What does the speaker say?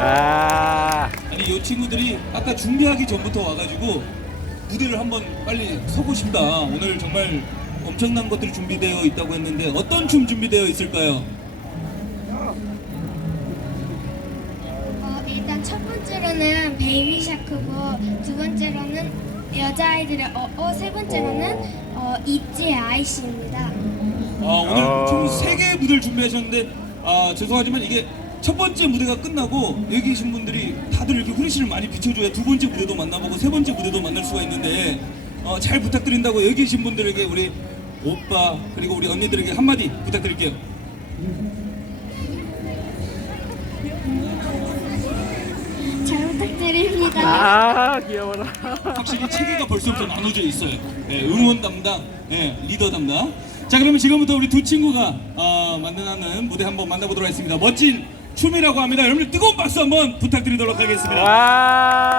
아, 아니 이 친구들이 아까 준비하기 전부터 와가지고 무대를 한번 빨리 서고 싶다. 오늘 정말 엄청난 것들이 준비되어 있다고 했는데 어떤 춤 준비되어 있을까요? 어, 일단 첫 번째로는 베이비 샤크고 두 번째로는 여자아이들의 어어 세 번째로는 어, 있지의 아이씨입니다. 아, 오늘 어. 총세 개의 무대를 준비하셨는데 아, 죄송하지만 이게 첫 번째 무대가 끝나고 여기 계신 분들이 다들 이렇게 후레쉬를 많이 비춰줘야 두 번째 무대도 만나보고 세 번째 무대도 만날 수가 있는데 어, 잘 부탁드린다고 여기 계신 분들에게 우리 오빠 그리고 우리 언니들에게 한마디 부탁드릴게요. 잘 부탁드립니다. 아, 귀여워라. 확실히 체계가 벌써부터 나눠져 있어요. 네, 응원 담당, 네, 리더 담당. 자, 그러면 지금부터 우리 두 친구가 어, 만나는 무대 한번 만나보도록 하겠습니다. 멋진 춤이라고 합니다. 여러분들 뜨거운 박수 한번 부탁드리도록 하겠습니다. 와.